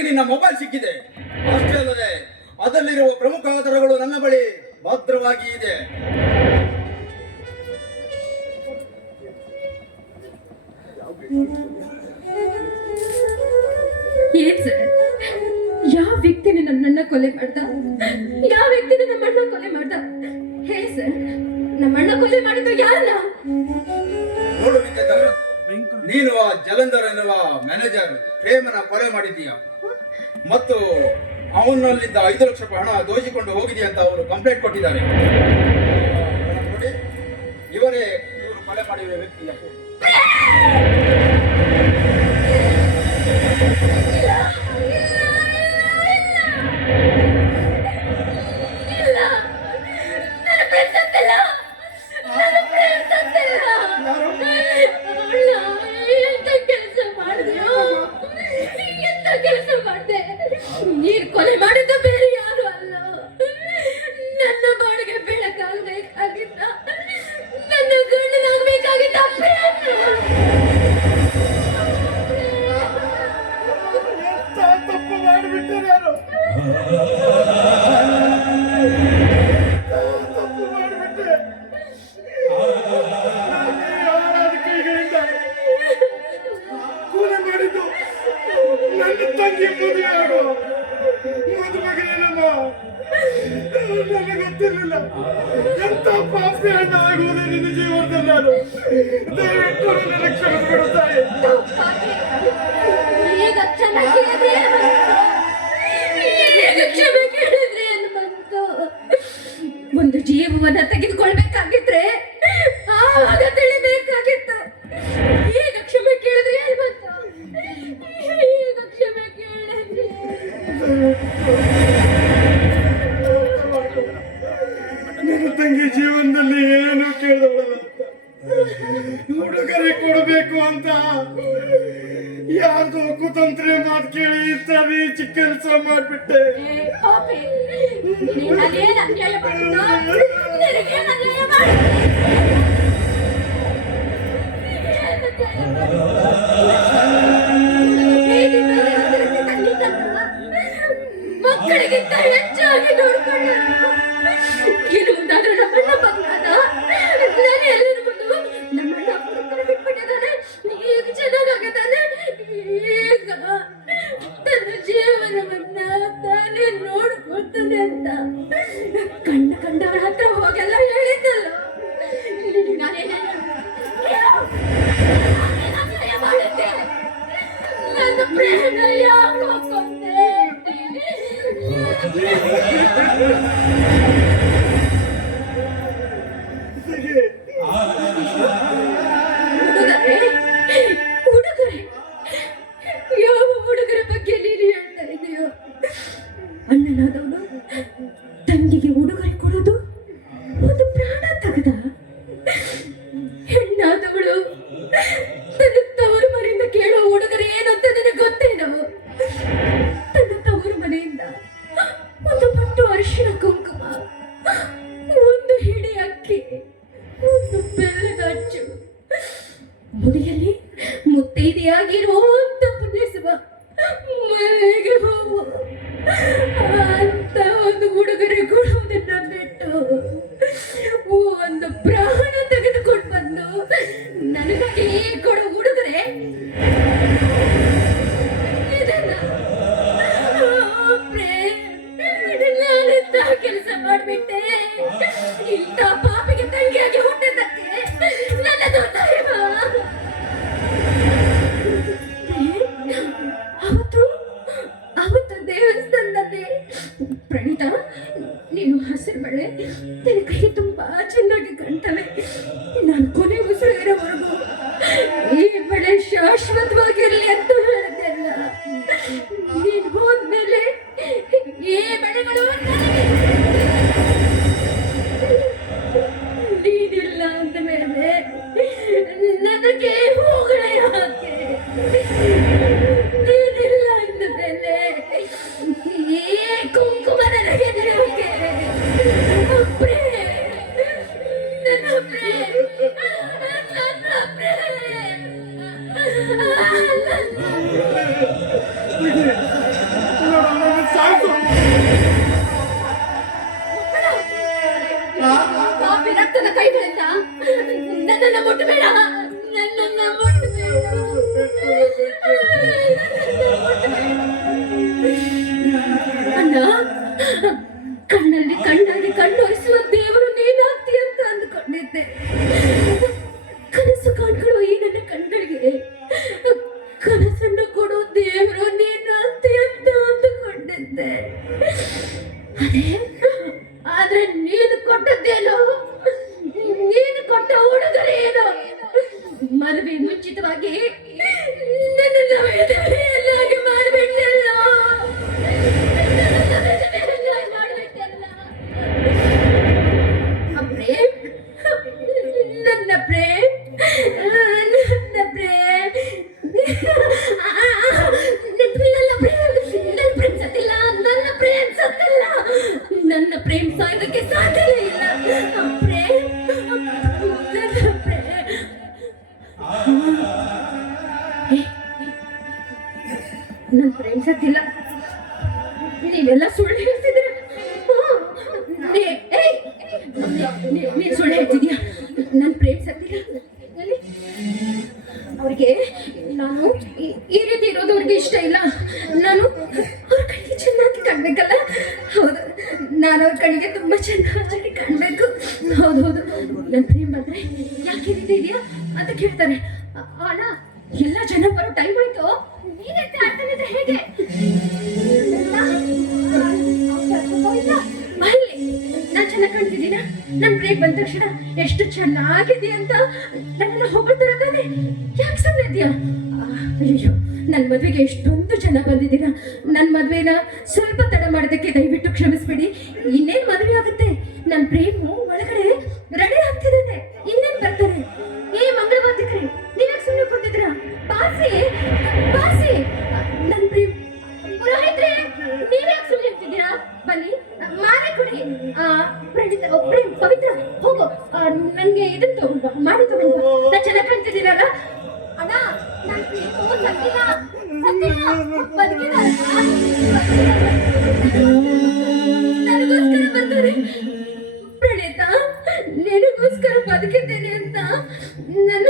ನನಗೆ ನಿನ್ನ ಮೊಬೈಲ್ ಸಿಕ್ಕಿದೆ. ಅಷ್ಟೇ ಅಲ್ಲದೆ ಅದರಲ್ಲಿರುವ ಪ್ರಮುಖ ಆಧಾರಗಳು ನನ್ನ ಬಳಿ ಭದ್ರವಾಗಿ ಇದೆ. ಯಾವ ವ್ಯಕ್ತಿ ನನ್ನನ್ನ ಕೊಲೆ ಮಾಡ್ದ? ಯಾವ ವ್ಯಕ್ತಿ ನಮ್ಮಣ್ಣ ಕೊಲೆ ಮಾಡ್ದ? ಹೇ ಸರ್ ನಮ್ಮಣ್ಣ ಕೊಲೆ ಮಾಡಿದ್ದು ಯಾರನ್ನ? ನೋಡು ನೀನು ಆ ಜಲಂಧರ್ ಎನ್ನುವ ಮ್ಯಾನೇಜರ್ ಪ್ರೇಮನ ಕೊಲೆ ಮಾಡಿದ್ದೀಯ. ಮತ್ತು ಅವನಲ್ಲಿದ್ದ ಐದು ಲಕ್ಷ ರೂಪಾಯಿ ಹಣ ದೋಚಿಕೊಂಡು ಹೋಗಿದೆ ಅಂತ ಅವರು ಕಂಪ್ಲೇಂಟ್ ಕೊಟ್ಟಿದ್ದಾರೆ. ಇವರೇ ಇವರು ಕೊಲೆ ಮಾಡಿರುವ ವ್ಯಕ್ತಿ ಮದುವೆ ಆಗೋ ಮದುಮಗನೇನಮ್ಮ ನನಗೆ ಗೊತ್ತಿರಲಿಲ್ಲ. ಎಂತ ನಿನ್ನ ನಾನು. ಕೇಳಿದ್ರೆ? ಒಂದು ಜೀವವನ್ನ ತೆಗೆದುಕೊಳ್ಬೇಕಾಗಿದ್ರೆ ಉಡುಗೊರೆ ಕೊಡಬೇಕು ಅಂತ. ಯಾರ್ದು ಕುತಂತ್ರ ಮಾತು ಕೇಳಿ ಚಿಕ್ಕ ಕೆಲಸ ಮಾಡ್ಬಿಟ್ಟೆ. ಮಕ್ಕಳಿಗಿಂತ ಹೆಚ್ಚಾಗಿ ನಿನ್ನಲ್ಲೇನ್ ಮುತ್ತೈದೆಯಾಗಿರೋ ನೀನು ಹಸಿರು ಬಳೆ ನಿನ್ನ ಕೈ ತುಂಬಾ ಚೆನ್ನಾಗಿ ಕಾಣ್ತವೆ. ನಾನು ಕೊನೆ ಉಸಿರು ಇರೋವರೆಗೂ ಈ ಬೆಳೆ ಶಾಶ್ವತವಾಗಿರಲಿ. ಅವ್ರಿಗೆ ಇಷ್ಟ ಇಲ್ಲ. ನಾನು ಅವ್ರ ಕಣ್ಣಿಗೆ ಚೆನ್ನಾಗಿ ಕಾಣ್ಬೇಕಲ್ಲ? ಹೌದು. ನಾನು ಅವ್ರ ಕಣ್ಣಿಗೆ ತುಂಬಾ ಚೆನ್ನಾಗಿ ಕಾಣ್ಬೇಕು. ಹೌದು ಹೌದು. ನನ್ನ ಪ್ರೇಮ್ ಬಂದ್ರೆ ಯಾಕೆ ರೀತಿ ಇದೆಯಾ ಅಂತ ಕೇಳ್ತಾರೆ ಅಣ್ಣ, ಎಲ್ಲ ಜನ ಬರೋ ಟೈಮ್ ಆಯ್ತು. ನೀನೇ ಆಡ್ತಾನಿದ್ರೆ ಹೇಗೆ? ಚೆನ್ನಾಗಿ ಕಾಣ್ತಿದ್ದೀನ? ನನ್ನ ಬ್ರೇಕ್ ಬಂದ ತಕ್ಷಣ ಎಷ್ಟು ಚೆನ್ನಾಗಿದೆ ಅಂತ ನನ್ನನ್ನು ಹೊಗಳ್ತಾರ ತಾನೆ ಯಾಕೆ ಸುಮ್ಮನೆ ಇದೆಯಾ ಅಯ್ಯೋ ನನ್ನ ಮದುವೆಗೆ ಎಷ್ಟೊಂದು ಜನ ಬಂದಿದ್ದೀರಾ? ನನ್ನ ಮದುವೆನ ಸ್ವಲ್ಪ ತಡ ಮಾಡೋದಕ್ಕೆ ದಯವಿಟ್ಟು ಕ್ಷಮಿಸ್ಬಿಡಿ. ಇನ್ನೇನ್ ಮದುವೆ ಆಗುತ್ತೆ? ನನ್ನ ಪ್ರೇಮು ಒಳಗಡೆ ರೆಡಿ ಆಗ್ತಿದ್ದಾನೆ. ಇನ್ನೇನ್ ಬರ್ತಾರೆ? ಏ ಮಂಗಳವಾದಿಕ್ರಿ ನೀವ್ಯಾಕೆ ಸುಮ್ಮನೆ ಕೂತಿದ್ರಾ ಬಾಸಿ ಬದುಕಿದ್ದೇನೆ ಅಂತ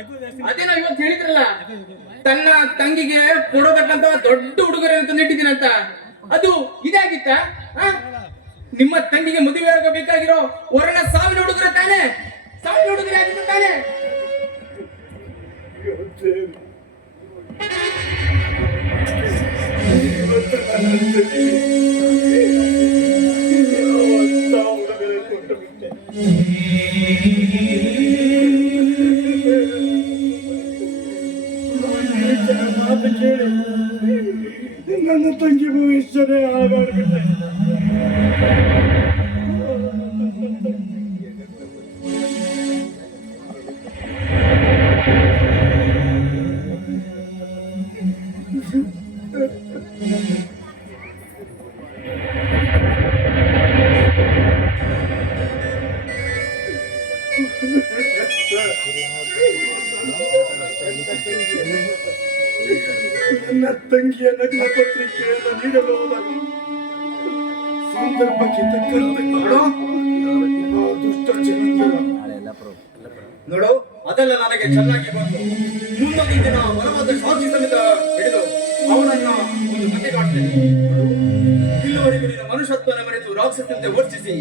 ಬಾಬಾ ಅದೇನೋ ಇವತ್ತು ಹೇಳಿದ್ರಲ್ಲ, ತನ್ನ ತಂಗಿಗೆ ಕೊಡೋದಕ್ಕಂತ ದೊಡ್ಡ ಉಡುಗೊರೆ ಅಂತ ನೆಟ್ಟಿದ್ದೀನಂತ ಅದು ಇದಾಗಿತ್ತ ನಿಮ್ಮ ತಂಗಿಗೆ ಮದುವೆ ಆಗಬೇಕಾಗಿರೋ ವರ್ಣ ಸಾವಿನ ಹುಡುಗರ ತಾನೆ? ಸಾವಿನ ಉಡುಗೊರೆ ಅಂತ ತಾನೆ? ಮಾತು ನನ್ನ ತಂಗಿಯ ನಗ್ನ ಪತ್ರಿಕೆಯನ್ನು ನೀಡಬಹುದಾಗಿ ಸಂದರ್ಭಕ್ಕೆ ತಕ್ಕಂತೆ ನೋಡು. ದುಷ್ಟ ಜಗತ್ತಿನ ನೋಡು, ಅದೆಲ್ಲ ನನಗೆ ಚೆನ್ನಾಗಿ ಬಂತು. ಮುಂದೊಂದು ದಿನ ಬಲವಾದ ಶಾಂತಿ ಹಿಡಿದು ಅವನನ್ನ ಒಂದು ಕತೆ ಕಾಡ್ತೇನೆ. ಇಲ್ಲಿವರೆಗೂ ನಿನ್ನ ಮನುಷ್ಯತ್ವನ ಮರೆತು ರಾಕ್ಷಸಂತೆ ವರ್ತಿಸಿ,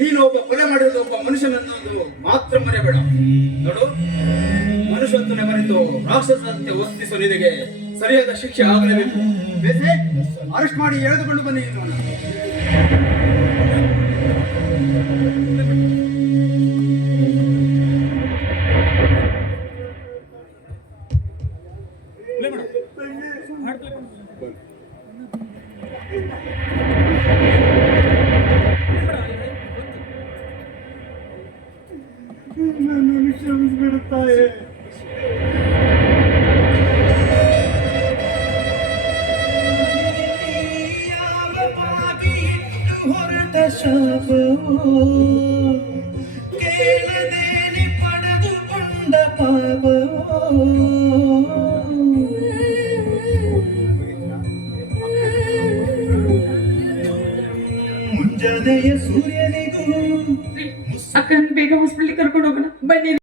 ನೀನು ಒಬ್ಬ ಕೊಲೆ ಮಾಡಿದ ಒಬ್ಬ ಮನುಷ್ಯನನ್ನೊಂದು ಮಾತ್ರ ಮರೆಯಬೇಡ ನೋಡು, ಮನುಷ್ಯತ್ವನ ಮರೆತು ರಾಕ್ಷಸಂತೆ ವರ್ತಿಸುವ ನಿನಗೆ ಸರಿಯಾದ ಶಿಕ್ಷೆ ಆಗಲೇಬೇಕು ಬೇಸೆ ಅರೆಸ್ಟ್ ಮಾಡಿ ಎಳೆದುಕೊಂಡು ಬನ್ನಿ ಇವನನ್ನ. ನನ್ನನ್ನು ಕ್ಷಮಿಸ್ಬಿಡುತ್ತಾಯೇ ಹೊರಟ ಶಾಪವೋ ಕೇಳದೇನೆ ಪಡೆದುಕೊಂಡ ಪಾಪವೋ ಮುಂಜಾನೆಯ ಸೂರ್ಯನಿಗೂ ಅಕ್ಕನ ಬೇಗ ಹಾಸ್ಪಿಟ್ಲಿಗೆ ಕರ್ಕೊಂಡು ಹೋಗೋಣ ಬನ್ನಿ